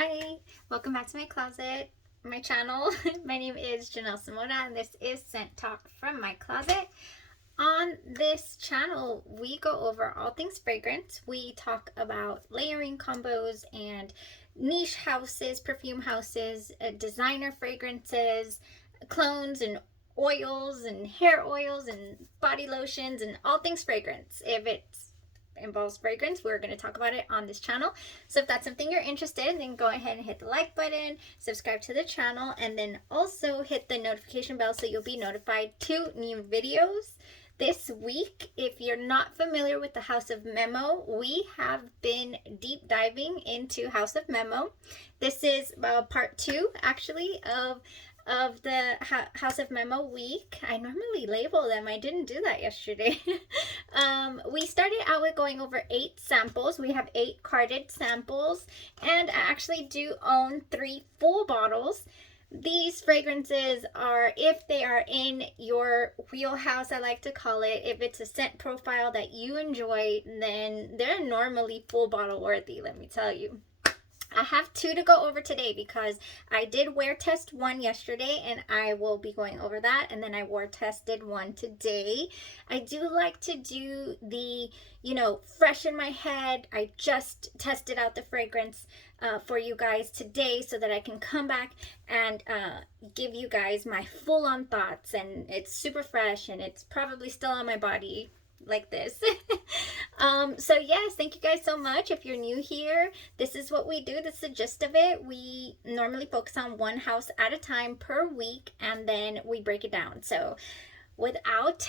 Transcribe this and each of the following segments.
Hi, welcome back to my closet, my channel. My name is Janelle Simona and this is Scent Talk from my closet. On this channel, we go over all things fragrance. We talk about layering combos and niche houses, perfume houses, designer fragrances, clones and oils and hair oils and body lotions and all things fragrance. If it's involves fragrance, we're going to talk about it on this channel. So if that's something you're interested in, then go ahead and hit the like button, subscribe to the channel, and then also hit the notification bell so you'll be notified to new videos. This week, if you're not familiar with the House of Memo, we have been deep diving into House of Memo. This is part 2 actually of the House of Memo week. I normally label them. I didn't do that yesterday. We started out with going over 8 samples. We have 8 carded samples, and I actually do own 3 full bottles. These fragrances are, if they are in your wheelhouse, I like to call it, if it's a scent profile that you enjoy, then they're normally full bottle worthy, let me tell you. I have 2 to go over today because I did wear test 1 yesterday and I will be going over that, and then I wear tested 1 today. I do like to do the, fresh in my head. I just tested out the fragrance for you guys today so that I can come back and give you guys my full-on thoughts, and it's super fresh and it's probably still on my body like this. So yes, thank you guys so much. If you're new here, this is what we do. This is the gist of it. We normally focus on one house at a time per week, and then we break it down. So without,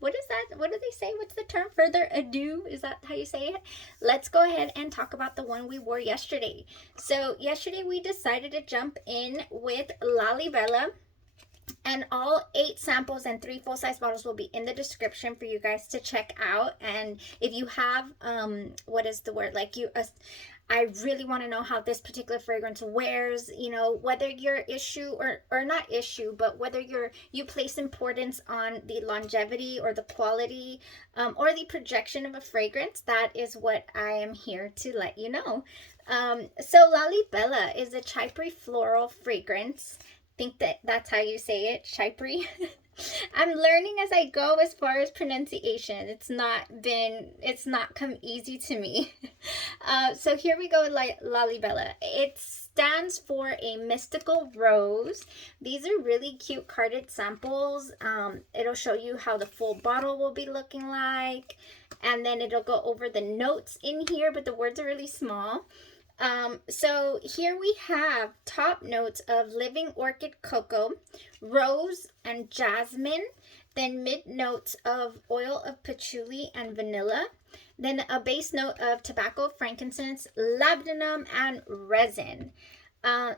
what is that? What do they say? What's the term? Further ado? Is that how you say it? Let's go ahead and talk about the one we wore yesterday. So yesterday we decided to jump in with Lalibela. And all 8 samples and 3 full-size bottles will be in the description for you guys to check out. And if you have, what is the word? I really want to know how this particular fragrance wears, whether your issue or not issue, but whether you place importance on the longevity or the quality or the projection of a fragrance. That is what I am here to let you know. So Lalibela is a chypre floral fragrance. Think that's how you say it, chypre. I'm learning as I go as far as pronunciation. It's not come easy to me. So here we go with Lalibela. It stands for a mystical rose. These are really cute carded samples. It'll show you how the full bottle will be looking like, and then it'll go over the notes in here, but the words are really small. So here we have top notes of living orchid cocoa, rose and jasmine, then mid notes of oil of patchouli and vanilla, then a base note of tobacco, frankincense, labdanum, and resin.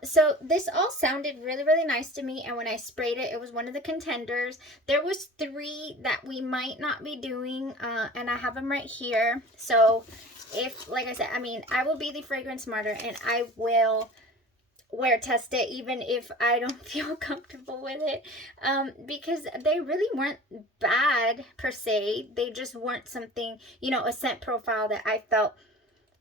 So this all sounded really, really nice to me, and when I sprayed it, it was one of the contenders. There was 3 that we might not be doing, and I have them right here. So if, like I said, I will be the fragrance martyr, and I will wear test it even if I don't feel comfortable with it, because they really weren't bad per se. They just weren't something, a scent profile that I felt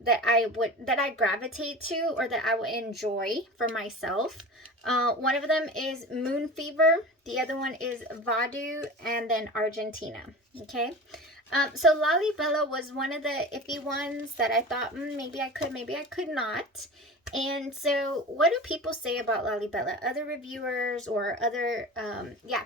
that I gravitate to or that I would enjoy for myself. One of them is Moon Fever, the other one is Vaadhoo, and then Argentina. Okay. So Lalibela was one of the iffy ones that I thought, maybe I could, maybe I could not. And so what do people say about Lalibela? Other reviewers or other,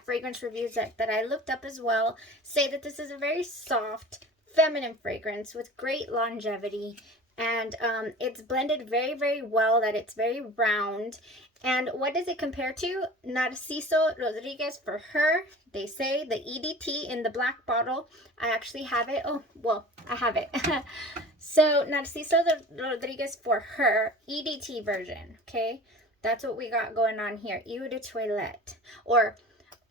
fragrance reviews that I looked up as well say that this is a very soft, feminine fragrance with great longevity. And it's blended very, very well, that it's very round. And what does it compare to? Narciso Rodriguez for her. They say the EDT in the black bottle. I actually have it. Oh, well, I have it. So Narciso Rodriguez for her EDT version. Okay, that's what we got going on here. Eau de toilette. Or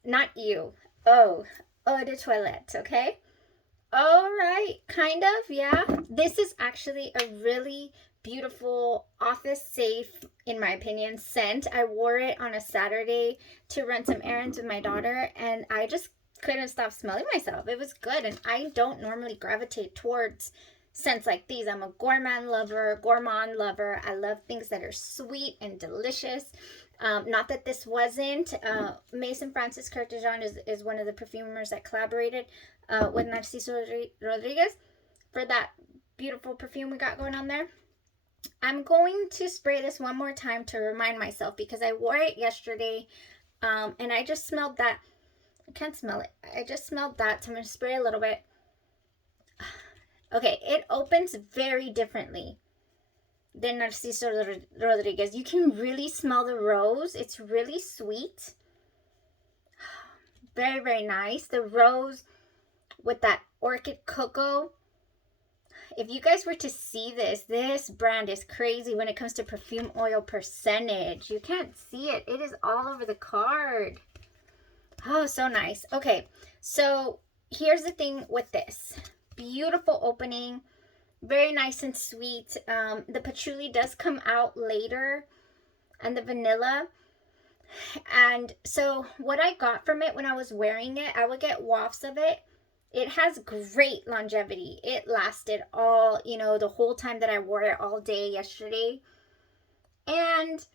not you. Eau de toilette. Okay. All right, kind of, yeah. This is actually a really beautiful, office safe, in my opinion, scent. I wore it on a Saturday to run some errands with my daughter, and I just couldn't stop smelling myself. It was good, and I don't normally gravitate towards scents like these. I'm a gourmand lover. I love things that are sweet and delicious. Not that this wasn't. Mason Francis Curtijon is one of the perfumers that collaborated with Narciso Rodriguez for that beautiful perfume we got going on there. I'm going to spray this one more time to remind myself, because I wore it yesterday, and I just smelled that. I can't smell it. I just smelled that, so I'm going to spray a little bit. Okay, it opens very differently than Narciso Rodriguez. You can really smell the rose. It's really sweet. Very, very nice. The rose with that orchid cocoa. If you guys were to see this brand is crazy when it comes to perfume oil percentage. You can't see it. It is all over the card. Oh, so nice. Okay, so here's the thing with this. Beautiful opening. Very nice and sweet. The patchouli does come out later, and the vanilla. And so what I got from it when I was wearing it, I would get wafts of it. It has great longevity. It lasted all, the whole time that I wore it, all day yesterday. And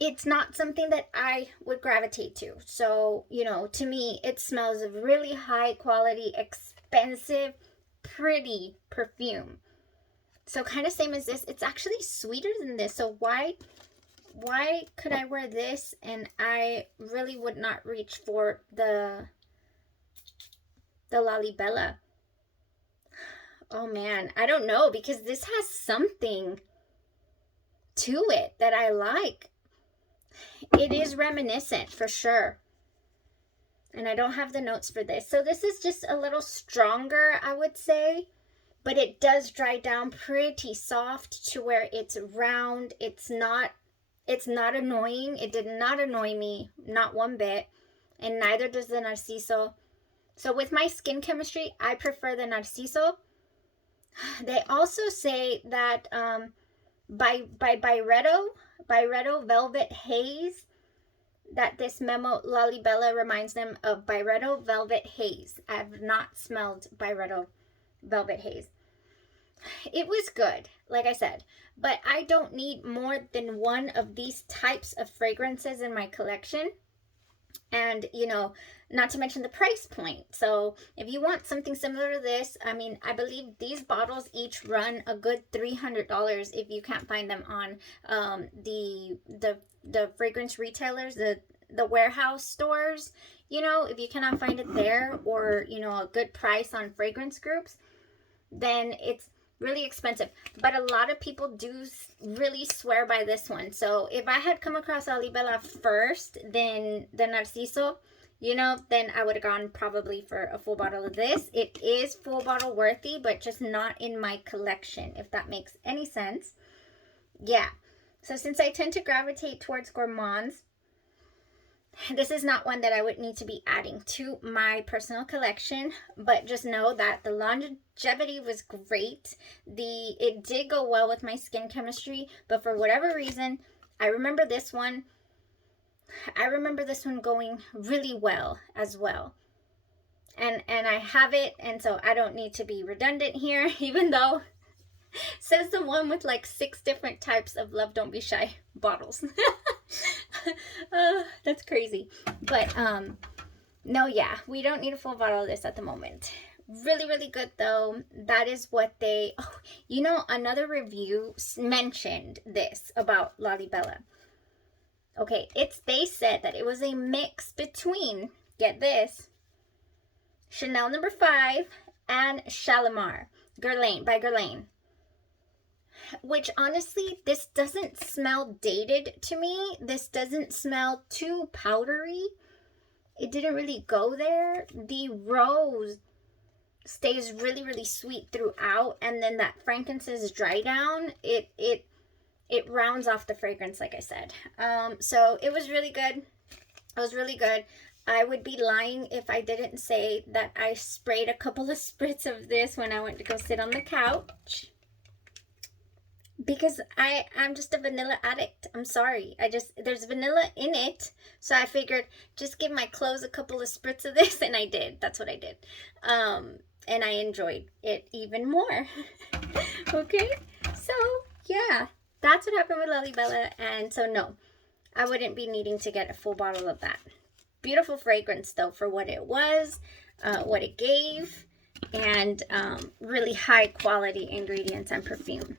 it's not something that I would gravitate to. So, to me, it smells of really high quality, expensive, pretty perfume. So kind of same as this. It's actually sweeter than this. So why could I wear this and I really would not reach for the Lalibela? Oh man, I don't know, because this has something to it that I like. It is reminiscent for sure. And I don't have the notes for this. So this is just a little stronger, I would say. But it does dry down pretty soft to where it's round. It's not annoying. It did not annoy me, not one bit. And neither does the Narciso. So with my skin chemistry, I prefer the Narciso. They also say that by Byredo Velvet Haze, that this MEMO Lalibela reminds them of Byredo Velvet Haze. I have not smelled Byredo Velvet Haze. It was good, like I said, but I don't need more than one of these types of fragrances in my collection. And, not to mention the price point. So if you want something similar to this, I mean, I believe these bottles each run a good $300 if you can't find them on the fragrance retailers, the warehouse stores. If you cannot find it there, or a good price on fragrance groups, then it's really expensive. But a lot of people do really swear by this one. So if I had come across Lalibela first, then the Narciso, then I would have gone probably for a full bottle of this. It is full bottle worthy, but just not in my collection, if that makes any sense. Yeah. So since I tend to gravitate towards gourmands, this is not one that I would need to be adding to my personal collection, but just know that the longevity was great. It did go well with my skin chemistry, but for whatever reason, I remember this one going really well as well. And I have it, and so I don't need to be redundant here, even though says the one with like 6 different types of Love Don't Be Shy bottles. That's crazy. But no, yeah, we don't need a full bottle of this at the moment. Really, really good though. That is what they, another review mentioned this about Lalibela. Okay, they said that it was a mix between, get this, Chanel No. 5 and Shalimar by Guerlain. Which honestly, this doesn't smell dated to me. This doesn't smell too powdery. It didn't really go there. The rose stays really, really sweet throughout, and then that frankincense dry down. It rounds off the fragrance, like I said. So it was really good. It was really good. I would be lying if I didn't say that I sprayed a couple of spritz of this when I went to go sit on the couch. because I'm just a vanilla addict. I'm sorry. There's vanilla in it. So I figured just give my clothes a couple of spritz of this, and I did. That's what I did. And I enjoyed it even more. Okay? So, yeah. That's what happened with Lalibela, and so no. I wouldn't be needing to get a full bottle of that. Beautiful fragrance though for what it was, what it gave, and really high quality ingredients and perfume.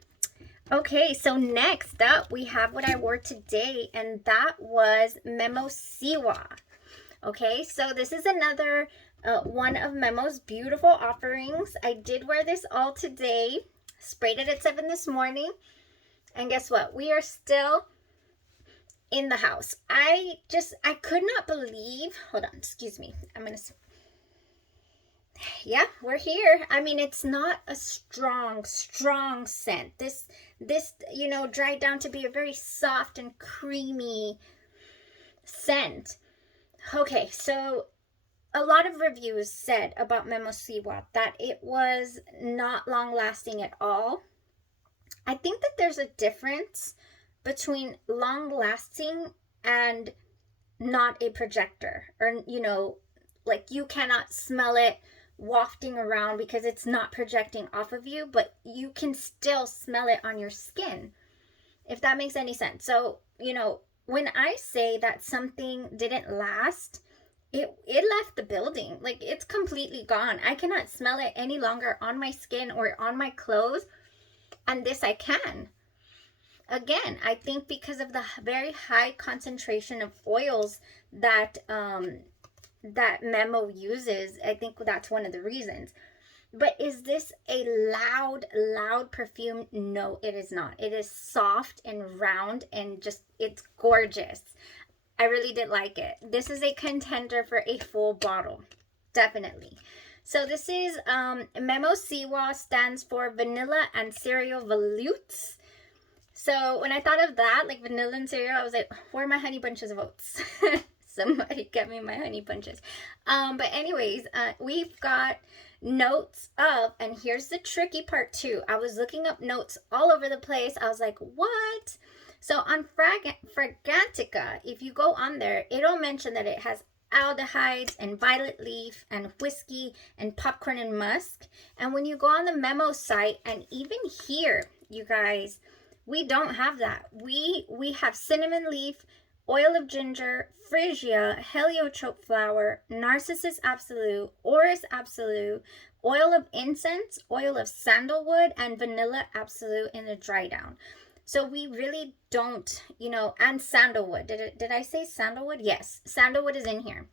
Okay, so next up we have what I wore today, and that was MEMO Siwa. Okay, so this is another one of MEMO's beautiful offerings. I did wear this all today, sprayed it at 7 this morning, and guess what? We are still in the house. I could not believe, hold on, excuse me. Yeah, we're here. I mean, it's not a strong scent. This, you know, dried down to be a very soft and creamy scent. Okay, so a lot of reviews said about MEMO Siwa that it was not long lasting at all. I think that there's a difference between long lasting and not a projector, or, you know, like you cannot smell it wafting around because it's not projecting off of you, but you can still smell it on your skin, if that makes any sense. So, you know, when I say that something didn't last, it left the building. Like, it's completely gone. I cannot smell it any longer on my skin or on my clothes, and this I can. Again, I think because of the very high concentration of oils that that MEMO uses, I think that's one of the reasons. But is this a loud perfume? No, it is not. It is soft and round and just, it's gorgeous. I really did like it. This is a contender for a full bottle, definitely. So this is MEMO Siwa, stands for Vanilla and Cereal Volutes. So when I thought of that, like vanilla and cereal, I was like, where are my honey bunches of oats? Somebody get me my honey bunches. But anyways, we've got notes of, and here's the tricky part too. I was looking up notes all over the place. I was like, what? So on Fragrantica, if you go on there, it'll mention that it has aldehydes and violet leaf and whiskey and popcorn and musk. And when you go on the MEMO site, and even here, you guys, we don't have that. We have cinnamon leaf, oil of ginger, freesia, heliotrope flower, narcissus absolute, orris absolute, oil of incense, oil of sandalwood, and vanilla absolute in the dry down. So we really don't, you know, and sandalwood. Did I say sandalwood? Yes, sandalwood is in here.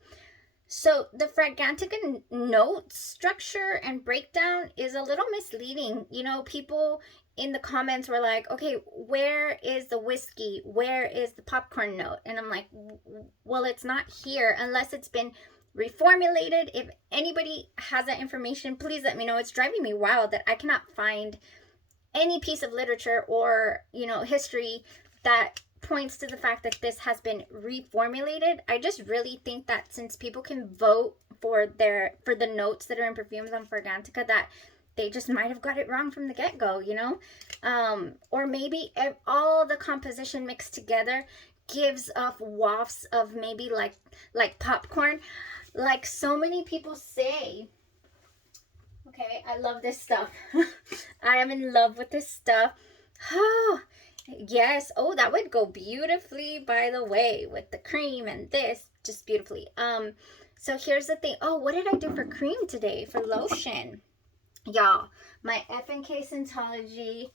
So the Fragrantica note structure and breakdown is a little misleading. You know, people in the comments were like, okay, where is the whiskey? Where is the popcorn note? And I'm like, well, it's not here unless it's been reformulated. If anybody has that information, please let me know. It's driving me wild that I cannot find any piece of literature or, you know, history that points to the fact that this has been reformulated. I just really think that since people can vote for the notes that are in perfumes on Fragrantica, that they just might have got it wrong from the get-go, you know? Or maybe all the composition mixed together gives off wafts of maybe like popcorn, like so many people say. Okay, I love this stuff. I am in love with this stuff. Oh, yes. Oh, that would go beautifully, by the way, with the cream and this, just beautifully. So here's the thing. Oh, what did I do for cream today, for lotion? Y'all, my FNK Scientology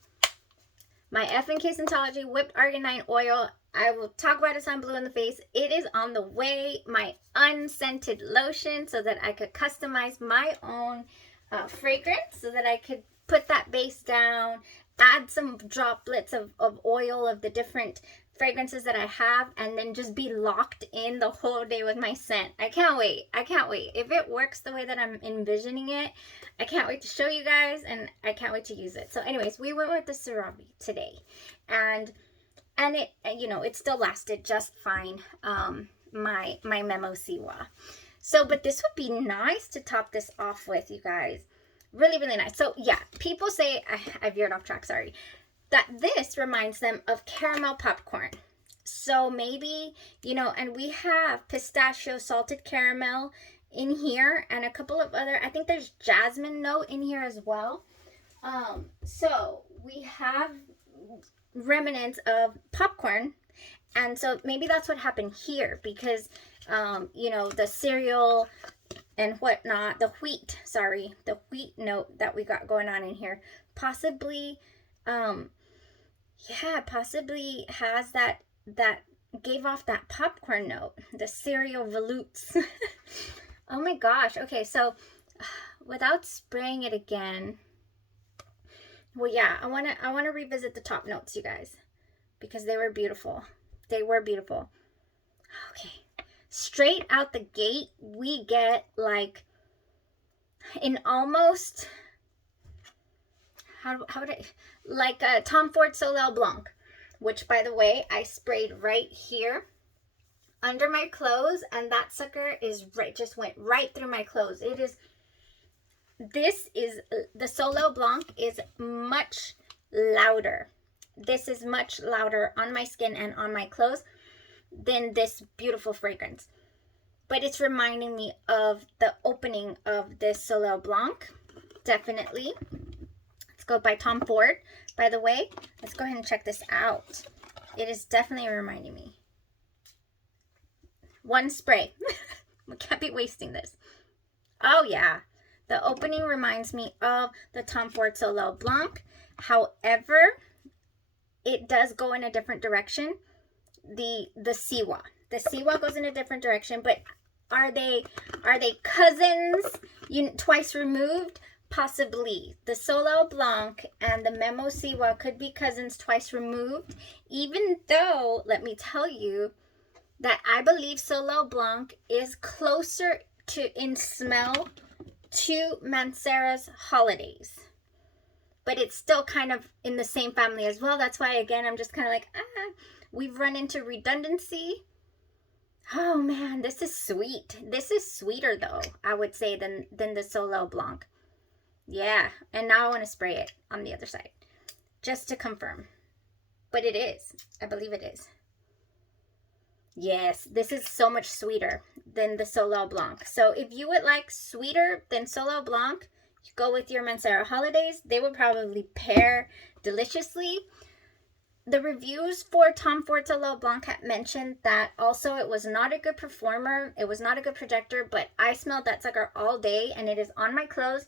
whipped arginine oil. I will talk about it on Blue in the Face. It is on the way. My unscented lotion, so that I could customize my own fragrance, so that I could put that base down, add some droplets of oil of the different fragrances that I have, and then just be locked in the whole day with my scent. I can't wait. I can't wait. If it works the way that I'm envisioning it, I can't wait to show you guys, and I can't wait to use it. So anyways, we went with the CeraVe today, and it, you know, it still lasted just fine. My MEMO Siwa. So, but this would be nice to top this off with, you guys. Really, really nice. So yeah, people say, I veered off track, sorry. that this reminds them of caramel popcorn. So maybe, you know, and we have pistachio salted caramel in here and a couple of other, I think there's jasmine note in here as well. So we have remnants of popcorn, and so maybe that's what happened here, because you know, the cereal and whatnot, the wheat note that we got going on in here possibly possibly has that gave off that popcorn note, the cereal volutes. Oh my gosh. Okay, so without spraying it again, well, yeah, I want to revisit the top notes, you guys, because they were beautiful. They were beautiful. Okay. Straight out the gate, we get like an almost, how would I, like a Tom Ford Soleil Blanc, which, by the way, I sprayed right here under my clothes, and that sucker is right, just went right through my clothes. It is, this is, the Soleil Blanc is much louder. This is much louder on my skin and on my clothes than this beautiful fragrance. But it's reminding me of the opening of this Soleil Blanc, definitely. Let's go by Tom Ford, by the way. Let's go ahead and check this out. It is definitely reminding me. One spray. We can't be wasting this. Oh yeah, the opening reminds me of the Tom Ford Soleil Blanc. However, it does go in a different direction. The Siwa goes in a different direction, but are they cousins, twice removed? Possibly. The Soleil Blanc and the MEMO Siwa could be cousins twice removed, even though, let me tell you, that I believe Soleil Blanc is closer to in smell to Mancera's Holidays. But it's still kind of in the same family as well. That's why, again, I'm just kind of like, we've run into redundancy. Oh man, this is sweet. This is sweeter though, I would say, than the Soleil Blanc. Yeah, and now I want to spray it on the other side, just to confirm. But it is. I believe it is. Yes, this is so much sweeter than the Soleil Blanc. So if you would like sweeter than Soleil Blanc, you go with your Mancera Holidays. They would probably pair deliciously. The reviews for Tom Ford Soleil Blanc had mentioned that also it was not a good performer. It was not a good projector, but I smelled that sucker all day, and it is on my clothes,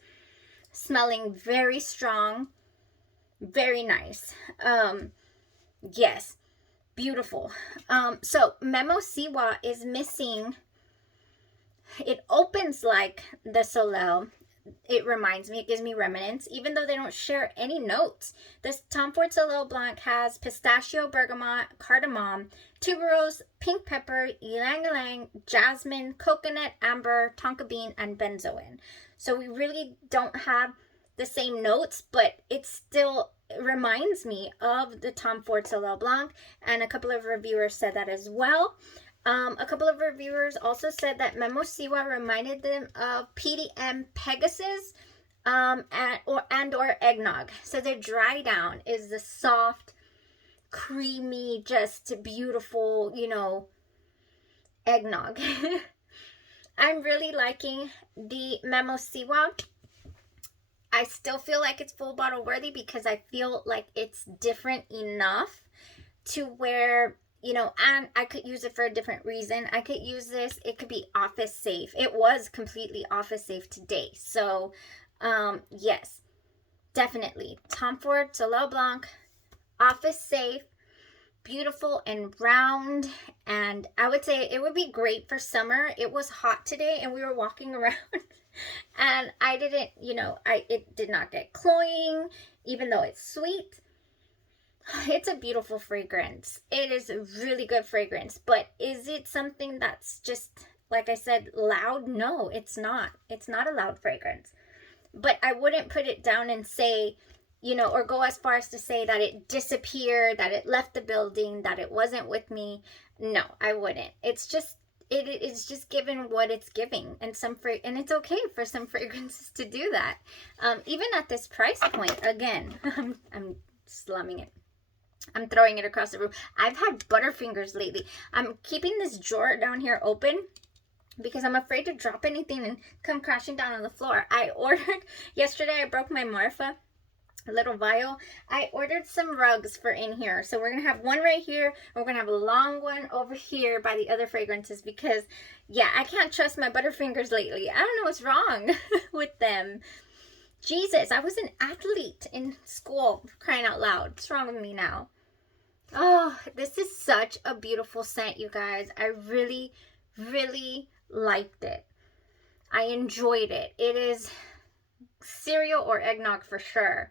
smelling very strong, very nice. Yes, beautiful. So MEMO Siwa is missing. It opens like the Soleil. It reminds me, it gives me remnants, even though they don't share any notes. This Tom Ford Soleil Blanc has pistachio, bergamot, cardamom, tuberose, pink pepper, ylang ylang, jasmine, coconut, amber, tonka bean, and benzoin. So we really don't have the same notes, but it still reminds me of the Tom Ford Soleil Blanc, and a couple of reviewers said that as well. A couple of reviewers also said that MEMO Siwa reminded them of PDM Pegasus and or eggnog. So their dry down is the soft, creamy, just beautiful, eggnog. I'm really liking the MEMO Siwa. I still feel like it's full bottle worthy because I feel like it's different enough to where, and I could use it for a different reason. I could use this. It could be office safe. It was completely office safe today. So, yes, definitely. Tom Ford Soleil Blanc, office safe, beautiful and round. And I would say it would be great for summer. It was hot today and we were walking around and I didn't, it did not get cloying, even though it's sweet. It's a beautiful fragrance. It is a really good fragrance, but is it something that's just, like I said, loud? No, it's not. It's not a loud fragrance. But I wouldn't put it down and say, or go as far as to say that it disappeared, that it left the building, that it wasn't with me. No, I wouldn't. It's just, it's just given what it's giving, and and it's okay for some fragrances to do that. Even at this price point, again, I'm slamming it. I'm throwing it across the room. I've had Butterfingers lately. I'm keeping this drawer down here open because I'm afraid to drop anything and come crashing down on the floor. I ordered, yesterday I broke my Marfa, a little vial. I ordered some rugs for in here. So we're going to have one right here. And we're going to have a long one over here by the other fragrances because, yeah, I can't trust my Butterfingers lately. I don't know what's wrong with them. Jesus, I was an athlete in school, crying out loud. What's wrong with me now? Oh, this is such a beautiful scent, you guys. I really, really liked it. I enjoyed it. It is cereal or eggnog for sure.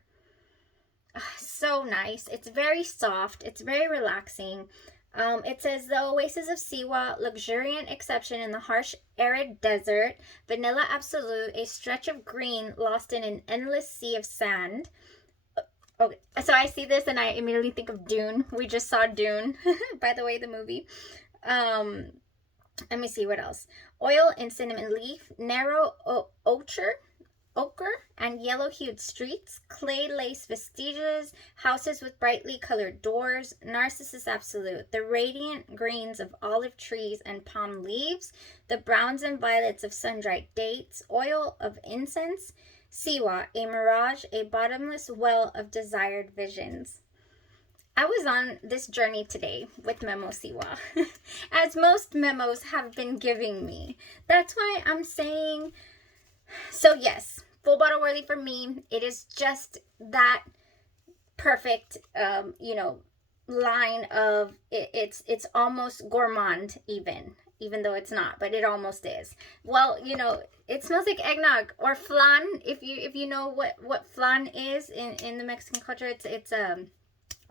So nice. It's very soft. It's very relaxing. It says the oasis of Siwa, luxuriant exception in the harsh, arid desert. Vanilla absolute, a stretch of green lost in an endless sea of sand. Okay, so I see this and I immediately think of Dune. We just saw Dune, by the way, the movie. Let me see what else. Oil and cinnamon leaf, narrow ochre and yellow-hued streets, clay lace vestiges, houses with brightly colored doors, Narcissus absolute, the radiant greens of olive trees and palm leaves, the browns and violets of sun-dried dates, oil of incense, Siwa, a mirage, a bottomless well of desired visions. I was on this journey today with Memo Siwa, as most memos have been giving me. That's why I'm saying, so yes, full bottle worthy for me. It is just that perfect, line of, it's almost gourmand even though it's not, but it almost is. Well, it smells like eggnog or flan. If you know what flan is in the Mexican culture, it's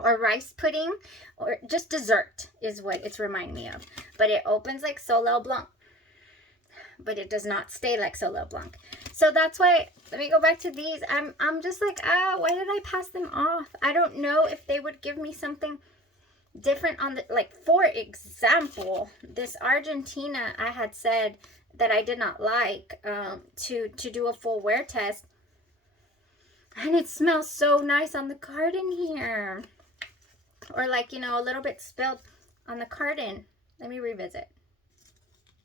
or rice pudding, or just dessert is what it's reminding me of. But it opens like Soleil Blanc, but it does not stay like Soleil Blanc. So that's why, let me go back to these. I'm just like, why did I pass them off? I don't know if they would give me something different on the, like, for example, this Argentina, I had said that I did not like to do a full wear test, and it smells so nice on the carton here, or like, a little bit spilled on the carton. Let me revisit.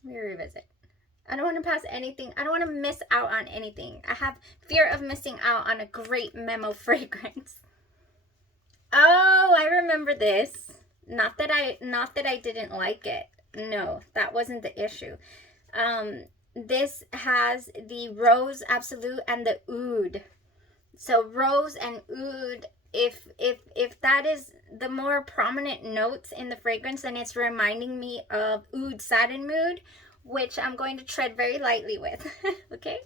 I don't want to pass anything. I don't want to miss out on anything. I have fear of missing out on a great Memo fragrance. Oh, I remember this. Not that I didn't like it. No, that wasn't the issue. This has the Rose Absolute and the Oud. So Rose and Oud, if that is the more prominent notes in the fragrance, then it's reminding me of Oud Satin Mood, which I'm going to tread very lightly with. Okay?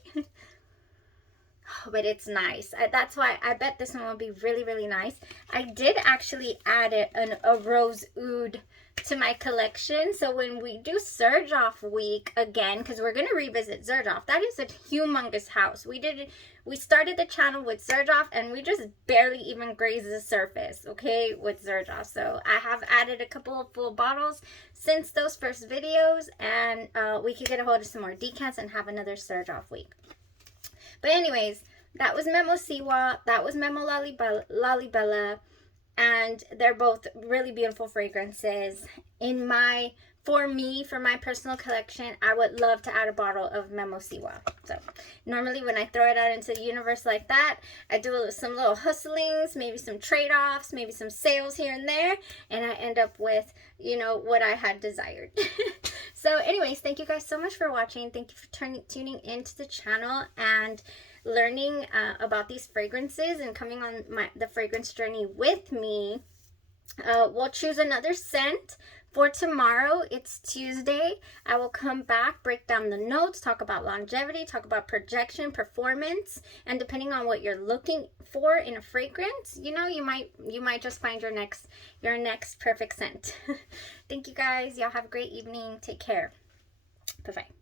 But it's nice. That's why I bet this one will be really, really nice. I did actually add a Rose Oud to my collection. So when we do Surge Off week again, because we're going to revisit Surge Off. That is a humongous house. We started the channel with Surge Off and we just barely even grazed the surface, okay, with Surge Off. So I have added a couple of full bottles since those first videos, and we could get a hold of some more decants and have another Surge Off week. But anyways, that was Memo Siwa, that was Memo Lalibela, and they're both really beautiful fragrances. For my personal collection, I would love to add a bottle of Memo Siwa. So normally when I throw it out into the universe like that, I do some little hustlings, maybe some trade-offs, maybe some sales here and there, and I end up with, what I had desired. So anyways, thank you guys so much for watching. Thank you for tuning into the channel and learning about these fragrances and coming on the fragrance journey with me. We'll choose another scent for tomorrow. It's Tuesday. I will come back, break down the notes, talk about longevity, talk about projection, performance, and depending on what you're looking for in a fragrance, you might just find your next perfect scent. Thank you guys. Y'all have a great evening. Take care. Bye-bye.